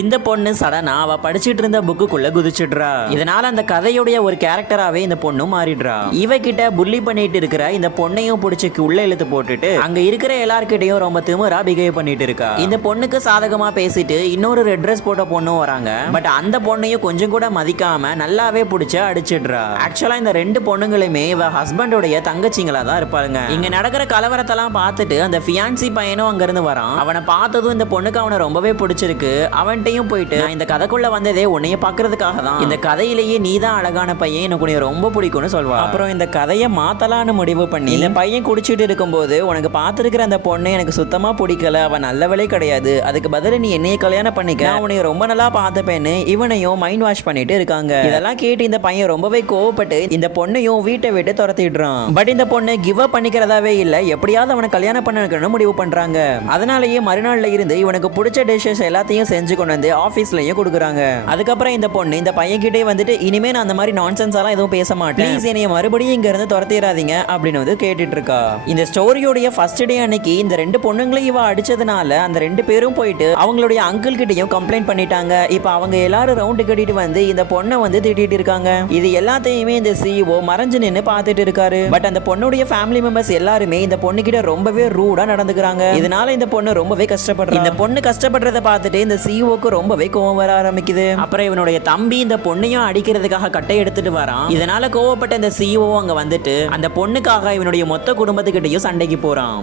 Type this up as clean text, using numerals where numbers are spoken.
இந்த பொண்ணு சடனா அவ படிச்சிட்டு இருந்த புக்குக்குள்ள குதிச்சிடுறா. இதனால அந்த கதையுடைய ஒரு கேரக்டராவே இந்த பொண்ணு மாறிடுறா. இவகிட்ட புள்ளி பண்ணிட்டு இருக்கிற இந்த பொண்ணையும் பிடிச்சிக்கு உள்ள இழுத்து போட்டுட்டு அங்க இருக்கிற எல்லார்கிட்டையும் ரொம்ப திமிரா பிஹேவ் பண்ணிட்டு இருக்கா. இந்த பொண்ணுக்கு சாதகமா பேசிட்டு இன்னொரு ரெட் ட்ரெஸ் போட்ட பொண்ணும் வராங்க. பட் அந்த பொண்ணையும் கொஞ்சம் கூட மதிக்காம நல்லாவே பிடிச்சு அடிச்சிடுறா. ஆக்சுவலா இந்த ரெண்டு பொண்ணுங்களுமே இவ ஹஸ்பண்டோடைய தங்கச்சிங்களா தான் இருப்பாங்க. இங்க நடக்கிற கலவரத்தெல்லாம் பார்த்துட்டு அந்த ஃபியான்சி பையனும் அங்க இருந்து வரான். அவனை பார்த்ததும் இந்த பொண்ணுக்கு அவனை ரொம்பவே பிடிச்சிருக்கு. அவன்கிட்டயும் போயிட்டு நான் இந்த கதைக்குள்ள வந்ததே உன்னைய பாக்குறதுக்காக தான். இந்த கதையிலேயே நீதான் அழகான பையன், எனக்கு உன்னைய ரொம்ப பிடிக்கும்னு சொல்வா. அப்புறம் இந்த கதையை மாத்தலான்னு முடிவு பண்ணி இந்த பையன் குடிச்சிட்டு இருக்கும்போது உனக்கு பார்த்திருக்கிற அந்த பொண்ணு எனக்கு சுத்தமா பிடிக்கல, அவன் நல்லவளே கிடையாது, அதுக்கு பதில் நீ என்னைய கல்யாணம் பண்ணிக்க, நான் உன்னைய ரொம்ப நல்லா பார்த்துப்பேன்னு இவனையும் மைண்ட் வாஷ் பண்ணிட்டு இருக்காங்க. இதெல்லாம் கேட்டு இந்த பையன் ரொம்பவே கோவப்பட்டு இந்த பொண்ணையும் வீட்டை விட்டு துரத்திடுறான். பட் இந்த பொண்ணு கிவ் அப் பண்ணிக்கிறதாவே இல்ல, எப்படியாவது அவனை கல்யாணம் பண்ணணும்னு முடிவு பண்றாங்க. அதனாலேயே மறுநாள்ல இருந்து இவனுக்கு பிடிச்ச டிஷஸ் எல்லாத்தையும் செஞ்சு கொண்டு வந்து ஆபீஸ்லயும் கொடுக்குறாங்க. அதுக்கப்புறம் இந்த பொண்ணு இந்த பையன் கிட்டே வந்துட்டு இனிமே நான் அந்த மாதிரி நான்சென்ஸ் எல்லாம் எதுவும் பேச மாட்டேன், ப்ளீஸ் என்னைய மறுபடியும் இங்க இருந்து துரத்திடாதீங்க அப்படின்னு வந்து கேட்டுட்டு இருக்கா. இந்த ஸ்டோரியோடைய ஃபர்ஸ்ட் டே அன்னைக்கு இந்த ரெண்டு பொண்ணுங்களையும் இவ அடிச்சதுனால அந்த ரெண்டு பேரும் போயிட்டு அவங்களுடைய அங்கிள் கிட்டையும் கம்ப்ளைண்ட் பண்ணிட்டாங்க. இப்ப அவங்க எல்லாரும் ரவுண்டு கட்டிட்டு வந்து இந்த பொண்ணை வந்து திட்டிட்டு இருக்காங்க. இது எல்லாத்தையுமே இந்த சிஇஓ மறைஞ்சு நின்று பார்த்துட்டு இருக்காரு. பட் அந்த பொண்ணுடைய ஃபேமிலி மெம்பர்ஸ் எல்லாருமே இந்த பொண்ணு கிட்ட ரொம்பவே ரூடா நடந்துக்கிறாங்க. இதனால இந்த பொண்ணு ரொம்பவே கஷ்டப்படுறா. இந்த பொண்ணு கஷ்டப்படுறத பார்த்துட்டு இந்த சிஇஓக்கு ரொம்பவே கோவம் வர ஆரம்பிக்குது. அப்புறம் இவனுடைய தம்பி இந்த பொண்ணையும் அடிக்கிறதுக்காக கட்டை எடுத்துட்டு வரான். இதனால கோவப்பட்ட இந்த சிஇஓ அங்க வந்துட்டு அந்த பொண்ணுக்காக இவனுடைய மொத்த குடும்பத்துக்கிட்டையும் சண்டைக்கு போறான்.